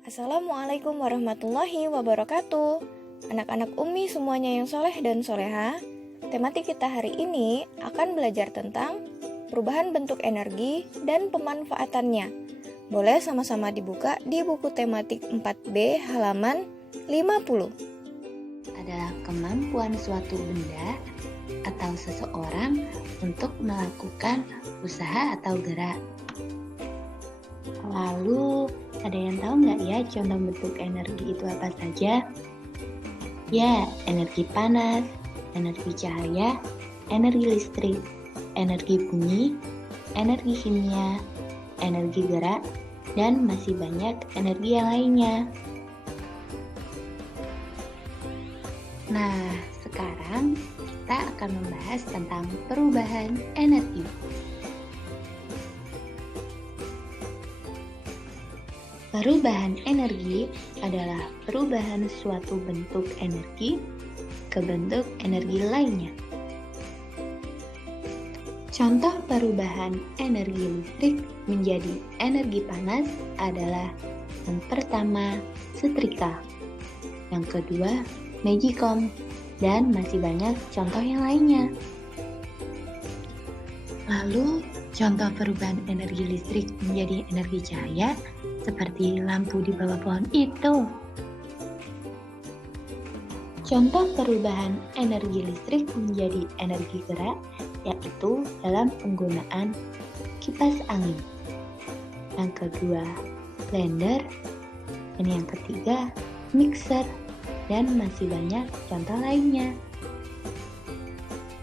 Assalamualaikum warahmatullahi wabarakatuh. Anak-anak Umi semuanya yang soleh dan soleha, tematik kita hari ini akan belajar tentang perubahan bentuk energi dan pemanfaatannya. Boleh sama-sama dibuka di buku tematik 4B halaman 50. Adalah kemampuan suatu benda atau seseorang untuk melakukan usaha atau gerak. Lalu, ada yang tahu nggak ya contoh bentuk energi itu apa saja? Ya, energi panas, energi cahaya, energi listrik, energi bunyi, energi kimia, energi gerak, dan masih banyak energi yang lainnya. Nah, sekarang kita akan membahas tentang perubahan energi. Perubahan energi adalah perubahan suatu bentuk energi ke bentuk energi lainnya. Contoh perubahan energi listrik menjadi energi panas adalah yang pertama, setrika, yang kedua, magicom, dan masih banyak contoh yang lainnya. Lalu, contoh perubahan energi listrik menjadi energi cahaya seperti lampu di bawah pohon itu. Contoh perubahan energi listrik menjadi energi gerak yaitu dalam penggunaan kipas angin. Yang kedua, blender, dan yang ketiga, mixer, dan masih banyak contoh lainnya.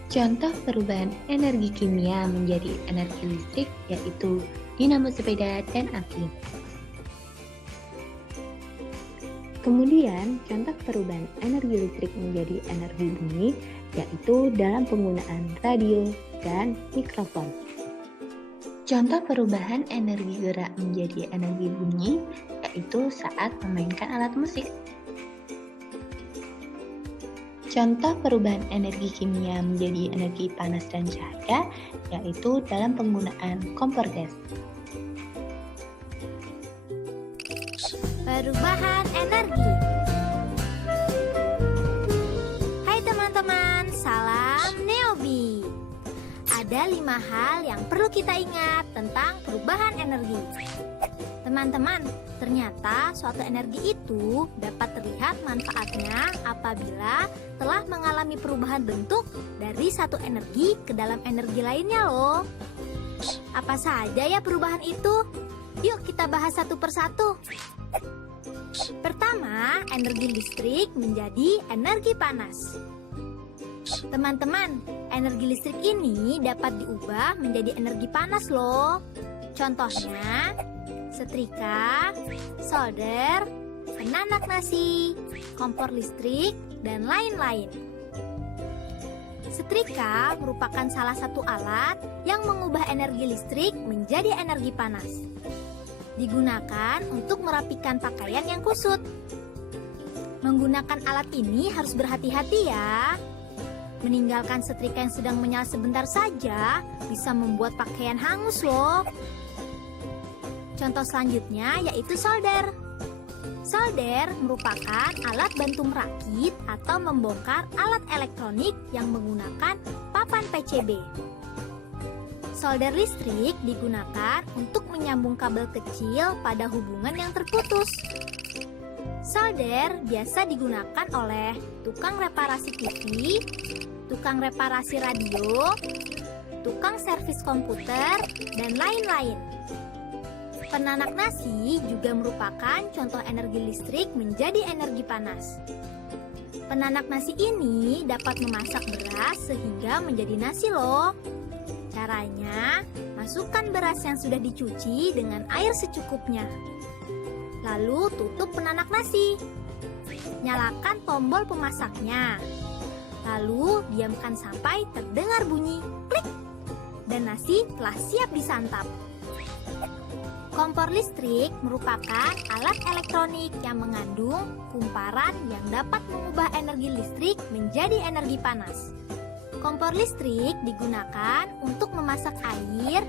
Contoh perubahan energi kimia menjadi energi listrik yaitu dinamo sepeda dan aki. Kemudian, contoh perubahan energi listrik menjadi energi bunyi yaitu dalam penggunaan radio dan mikrofon. Contoh perubahan energi gerak menjadi energi bunyi yaitu saat memainkan alat musik. Contoh perubahan energi kimia menjadi energi panas dan cahaya yaitu dalam penggunaan kompor gas. Perubahan energi. Hai teman-teman, salam Neobi. Ada 5 hal yang perlu kita ingat tentang perubahan energi. Teman-teman, ternyata suatu energi itu dapat terlihat manfaatnya apabila telah mengalami perubahan bentuk dari satu energi ke dalam energi lainnya loh. Apa saja ya perubahan itu? Yuk kita bahas satu persatu. Pertama, energi listrik menjadi energi panas. Teman-teman, energi listrik ini dapat diubah menjadi energi panas loh. Contohnya, setrika, solder, penanak nasi, kompor listrik, dan lain-lain. Setrika merupakan salah satu alat yang mengubah energi listrik menjadi energi panas. Digunakan untuk merapikan pakaian yang kusut. Menggunakan alat ini harus berhati-hati ya. Meninggalkan setrika yang sedang menyala sebentar saja bisa membuat pakaian hangus loh. Contoh selanjutnya yaitu solder. Solder merupakan alat bantu merakit atau membongkar alat elektronik yang menggunakan papan PCB. Solder listrik digunakan untuk menyambung kabel kecil pada hubungan yang terputus. Solder biasa digunakan oleh tukang reparasi TV, tukang reparasi radio, tukang servis komputer, dan lain-lain. Penanak nasi juga merupakan contoh energi listrik menjadi energi panas. Penanak nasi ini dapat memasak beras sehingga menjadi nasi loh. Caranya, masukkan beras yang sudah dicuci dengan air secukupnya. Lalu tutup penanak nasi. Nyalakan tombol pemasaknya. Lalu diamkan sampai terdengar bunyi klik. Dan nasi telah siap disantap. Kompor listrik merupakan alat elektronik yang mengandung kumparan yang dapat mengubah energi listrik menjadi energi panas. Kompor listrik digunakan untuk memasak air,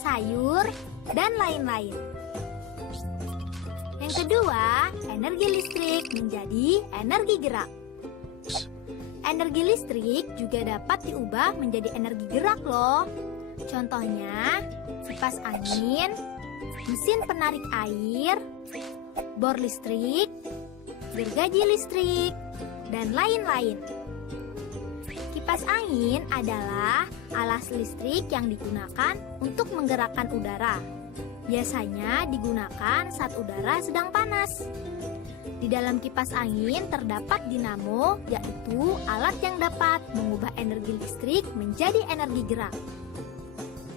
sayur, dan lain-lain. Yang kedua, energi listrik menjadi energi gerak. Energi listrik juga dapat diubah menjadi energi gerak loh. Contohnya, kipas angin, mesin penarik air, bor listrik, gergaji listrik, dan lain-lain. Kipas angin adalah alas listrik yang digunakan untuk menggerakkan udara. Biasanya digunakan saat udara sedang panas. Di dalam kipas angin terdapat dinamo, yaitu alat yang dapat mengubah energi listrik menjadi energi gerak.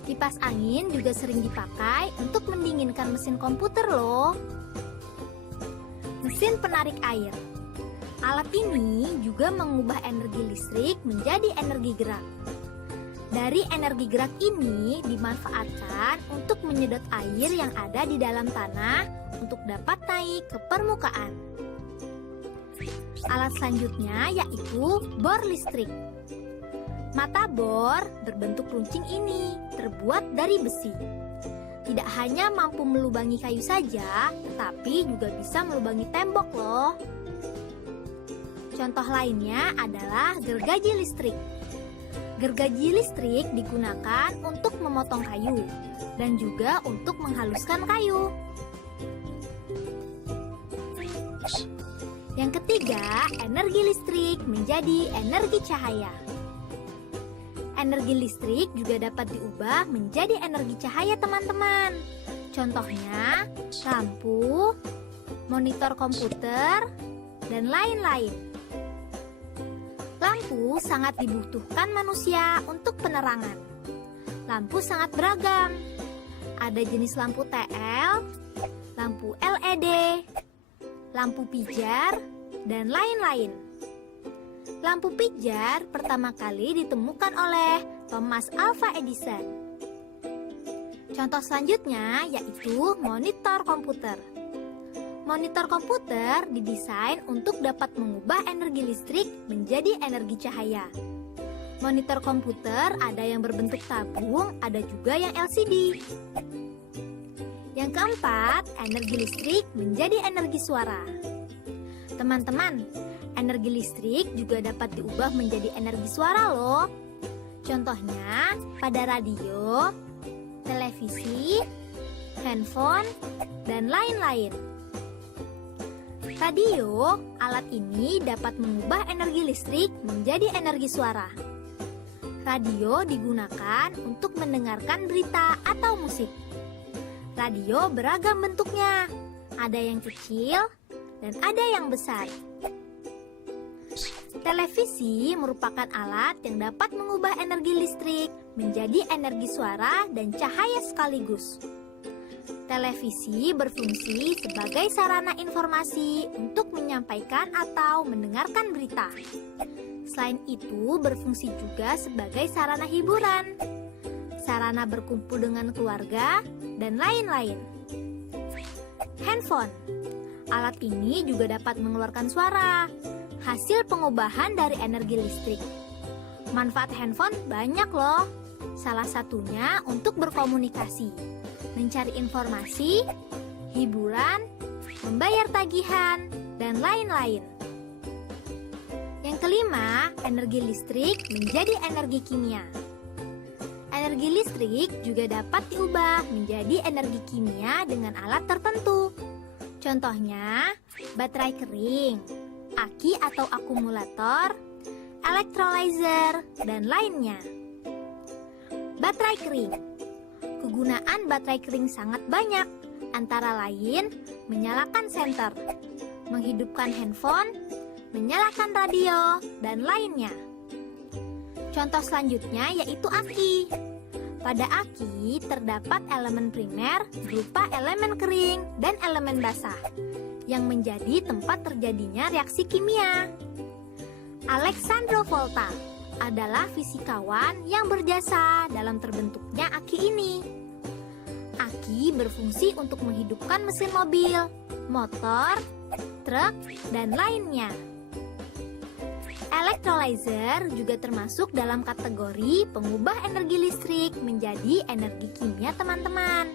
Kipas angin juga sering dipakai untuk mendinginkan mesin komputer loh. Mesin penarik air. Alat ini juga mengubah energi listrik menjadi energi gerak. Dari energi gerak ini dimanfaatkan untuk menyedot air yang ada di dalam tanah untuk dapat naik ke permukaan. Alat selanjutnya yaitu bor listrik. Mata bor berbentuk runcing ini terbuat dari besi. Tidak hanya mampu melubangi kayu saja, tetapi juga bisa melubangi tembok loh. Contoh lainnya adalah gergaji listrik. Gergaji listrik digunakan untuk memotong kayu dan juga untuk menghaluskan kayu. Yang ketiga, energi listrik menjadi energi cahaya. Energi listrik juga dapat diubah menjadi energi cahaya, teman-teman. Contohnya, lampu, monitor komputer, dan lain-lain. Lampu sangat dibutuhkan manusia untuk penerangan. Lampu sangat beragam. Ada jenis lampu TL, lampu LED, lampu pijar, dan lain-lain. Lampu pijar pertama kali ditemukan oleh Thomas Alva Edison. Contoh selanjutnya yaitu monitor komputer. Monitor komputer didesain untuk dapat mengubah energi listrik menjadi energi cahaya. Monitor komputer ada yang berbentuk tabung, ada juga yang LCD. Yang keempat, energi listrik menjadi energi suara. Teman-teman, energi listrik juga dapat diubah menjadi energi suara loh. Contohnya pada radio, televisi, handphone, dan lain-lain. Radio, alat ini dapat mengubah energi listrik menjadi energi suara. Radio digunakan untuk mendengarkan berita atau musik. Radio beragam bentuknya, ada yang kecil dan ada yang besar. Televisi merupakan alat yang dapat mengubah energi listrik menjadi energi suara dan cahaya sekaligus. Televisi berfungsi sebagai sarana informasi untuk menyampaikan atau mendengarkan berita. Selain itu, berfungsi juga sebagai sarana hiburan, sarana berkumpul dengan keluarga, dan lain-lain. Handphone. Alat ini juga dapat mengeluarkan suara, hasil pengubahan dari energi listrik. Manfaat handphone banyak loh. Salah satunya untuk berkomunikasi, mencari informasi, hiburan, membayar tagihan, dan lain-lain. Yang kelima, energi listrik menjadi energi kimia. Energi listrik juga dapat diubah menjadi energi kimia dengan alat tertentu. Contohnya, baterai kering, aki atau akumulator, electrolyzer, dan lainnya. Baterai kering. Kegunaan baterai kering sangat banyak, antara lain menyalakan senter, menghidupkan handphone, menyalakan radio, dan lainnya. Contoh selanjutnya yaitu aki. Pada aki terdapat elemen primer berupa elemen kering dan elemen basah yang menjadi tempat terjadinya reaksi kimia. Alessandro Volta adalah fisikawan yang berjasa dalam terbentuknya aki ini. Aki berfungsi untuk menghidupkan mesin mobil, motor, truk, dan lainnya. Electrolyzer juga termasuk dalam kategori pengubah energi listrik menjadi energi kimia, teman-teman.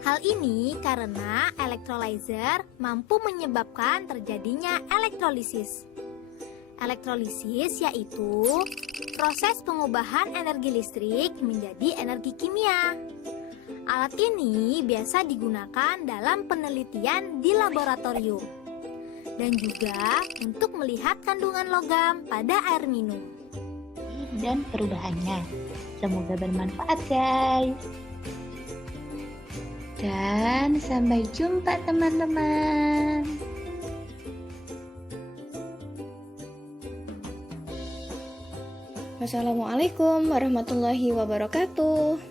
Hal ini karena electrolyzer mampu menyebabkan terjadinya elektrolisis. Elektrolisis yaitu proses pengubahan energi listrik menjadi energi kimia. Alat ini biasa digunakan dalam penelitian di laboratorium dan juga untuk melihat kandungan logam pada air minum. Dan perubahannya. Semoga bermanfaat, guys. Dan sampai jumpa, teman-teman. Wassalamualaikum warahmatullahi wabarakatuh.